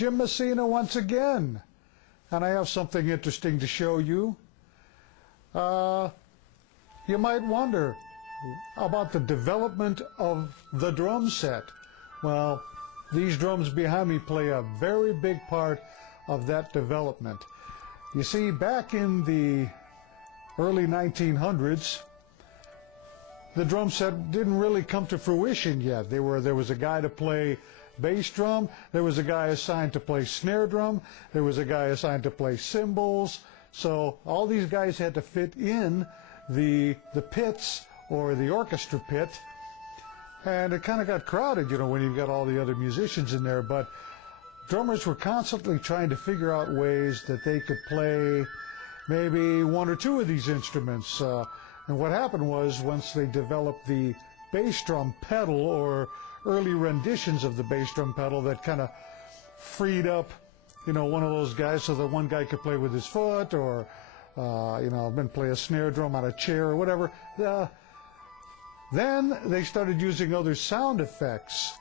Jim Messina once again, and I have something interesting to show you. You might wonder about the development of the drum set. Well, these drums behind me play a very big part of that development. You see, back in the early 1900s, the drum set didn't really come to fruition yet. There was a guy to play bass drum, there was a guy assigned to play snare drum, there was a guy assigned to play cymbals. So all these guys had to fit in the pits, or the orchestra pit, and it kind of got crowded, you know, when you've got all the other musicians in there. But drummers were constantly trying to figure out ways that they could play maybe one or two of these instruments. And what happened was, once they developed the bass drum pedal, or early renditions of the bass drum pedal that kind of freed up, you know, one of those guys so that one guy could play with his foot, or then play a snare drum on a chair or whatever. Then they started using other sound effects,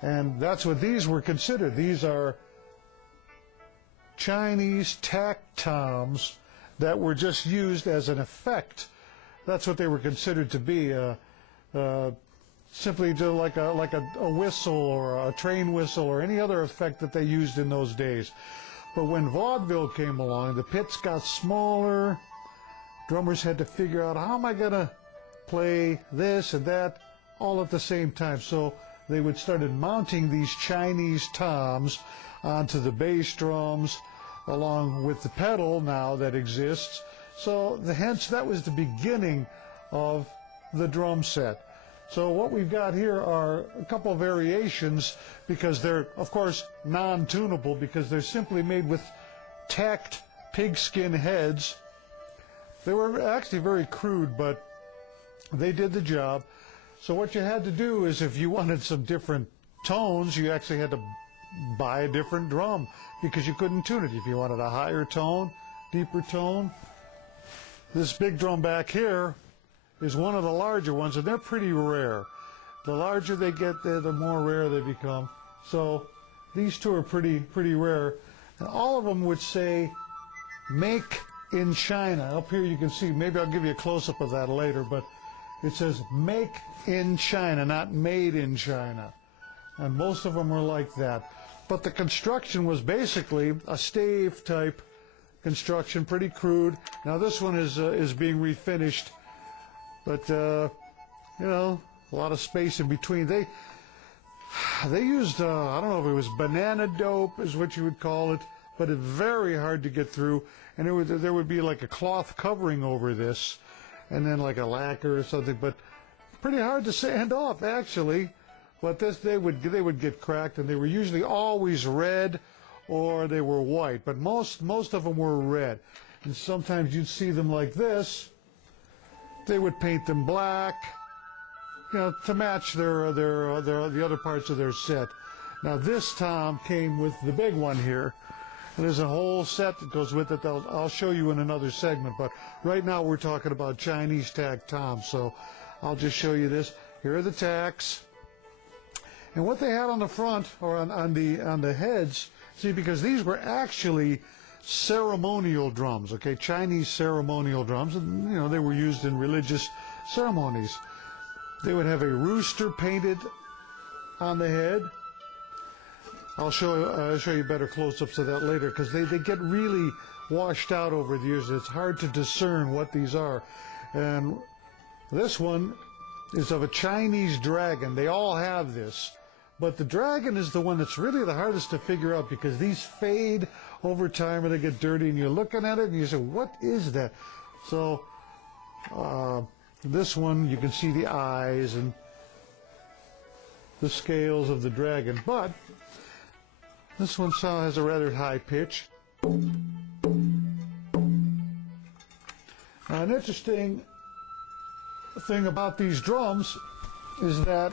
and that's what these were considered. These are Chinese tack toms that were just used as an effect. That's what they were considered to be, simply like a whistle, or a train whistle, or any other effect that they used in those days. But when vaudeville came along, the pits got smaller. Drummers had to figure out, how am I going to play this and that all at the same time? So they would started mounting these Chinese toms onto the bass drums, along with the pedal now that exists. So hence that was the beginning of the drum set. So what we've got here are a couple of variations, because they're of course non-tunable, because they're simply made with tacked pigskin heads. They were actually very crude, but they did the job. So what you had to do is, if you wanted some different tones, you actually had to buy a different drum, because you couldn't tune it. If you wanted a higher tone, deeper tone. This big drum back here is one of the larger ones, and they're pretty rare. The larger they get, the more rare they become. So these two are pretty rare. And all of them would say, "Make in China." Up here you can see, maybe I'll give you a close-up of that later, but it says "Make in China," not "Made in China." And most of them were like that. But the construction was basically a stave type construction, pretty crude. Now this one is being refinished, but you know, a lot of space in between. They used I don't know if it was banana dope is what you would call it, but it's very hard to get through, and there would be like a cloth covering over this, and then like a lacquer or something, but pretty hard to sand off actually. But this, they would get cracked, and they were usually always red, or they were white, but most of them were red. And sometimes you'd see them like this. They would paint them black, you know, to match the other parts of their set. Now this tom came with the big one here, and there's a whole set that goes with it that I'll show you in another segment. But right now we're talking about Chinese tack toms, so I'll just show you this. Here are the tacks, and what they had on the front, or on the heads. See, because these were actually ceremonial drums, okay, Chinese ceremonial drums, and you know, they were used in religious ceremonies. They would have a rooster painted on the head. I'll show you better close-ups of that later, because they get really washed out over the years. It's hard to discern what these are. And this one is of a Chinese dragon. They all have this. But the dragon is the one that's really the hardest to figure out, because these fade over time and they get dirty, and you're looking at it and you say, what is that? So this one, you can see the eyes and the scales of the dragon, but this one has a rather high pitch. Now, an interesting thing about these drums is that,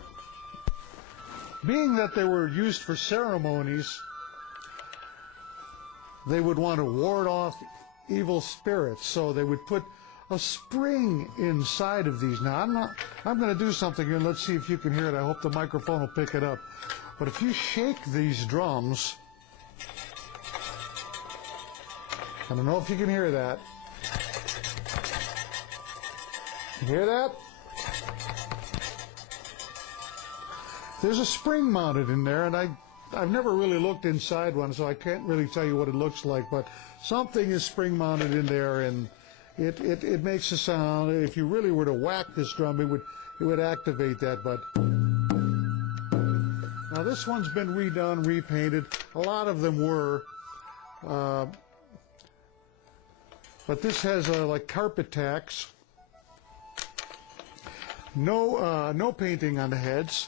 being that they were used for ceremonies, they would want to ward off evil spirits, so they would put a spring inside of these. Now I'm going to do something here, and let's see if you can hear it. I hope the microphone will pick it up. But if you shake these drums, I don't know if you can hear that. You hear that? There's a spring mounted in there, and I've never really looked inside one, so I can't really tell you what it looks like, but something is spring mounted in there, and it makes a sound. If you really were to whack this drum, it would activate that. But now this one's been redone, repainted. A lot of them were, but this has like carpet tacks. No painting on the heads,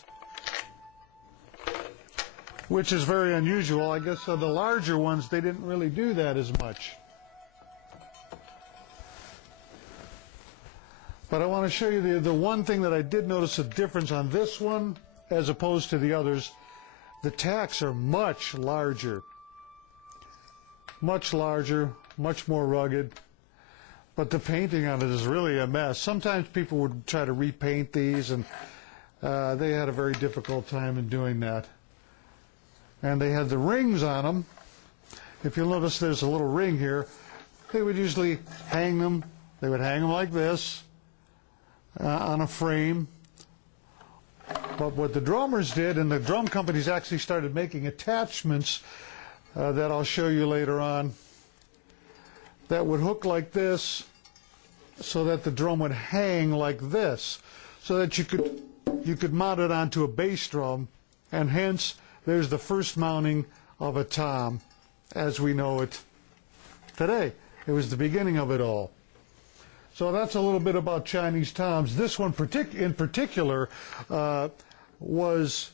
which is very unusual. I guess the larger ones, they didn't really do that as much. But I want to show you the one thing that I did notice a difference on this one as opposed to the others. The tacks are much larger, much more rugged. But the painting on it is really a mess. Sometimes people would try to repaint these, and they had a very difficult time in doing that. And they had the rings on them. If you'll notice, there's a little ring here. They would usually hang them. They would hang them like this on a frame. But what the drummers did, and the drum companies actually started making attachments that I'll show you later on, that would hook like this so that the drum would hang like this, so that you could mount it onto a bass drum, and hence there's the first mounting of a tom as we know it today. It was the beginning of it all. So that's a little bit about Chinese toms. This one in particular was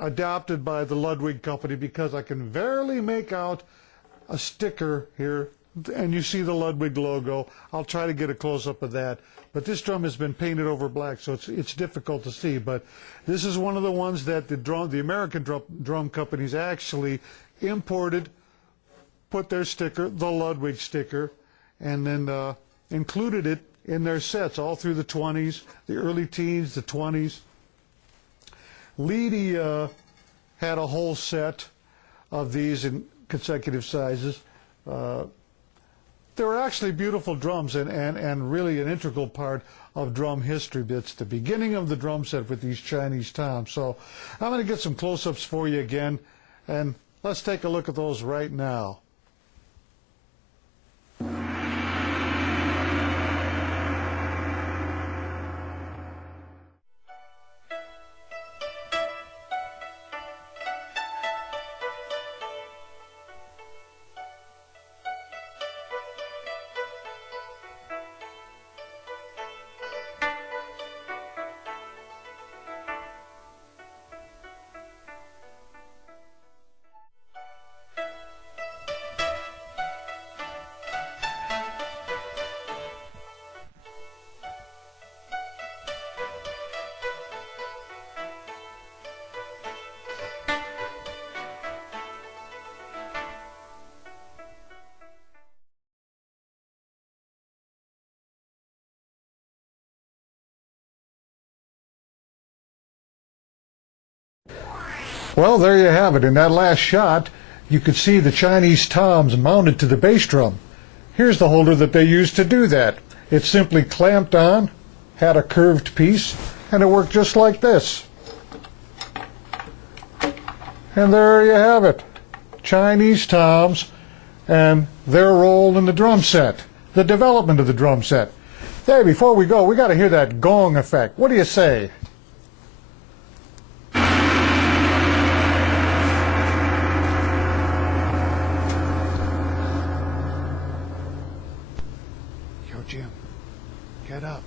adopted by the Ludwig company because I can barely make out a sticker here, and you see the Ludwig logo. I'll try to get a close-up of that. But this drum has been painted over black, so it's difficult to see. But this is one of the ones that the American drum companies actually imported, put their sticker, the Ludwig sticker, and then included it in their sets all through the 20s, the early teens, the 20s. Leedy had a whole set of these in consecutive sizes. They were actually beautiful drums and really an integral part of drum history. It's the beginning of the drum set with these Chinese toms. So I'm going to get some close-ups for you again, and let's take a look at those right now. Well, there you have it. In that last shot, you could see the Chinese toms mounted to the bass drum. Here's the holder that they used to do that. It simply clamped on, had a curved piece, and it worked just like this. And there you have it. Chinese toms and their role in the drum set, the development of the drum set. Hey, before we go, we got to hear that gong effect. What do you say? Jim, get up.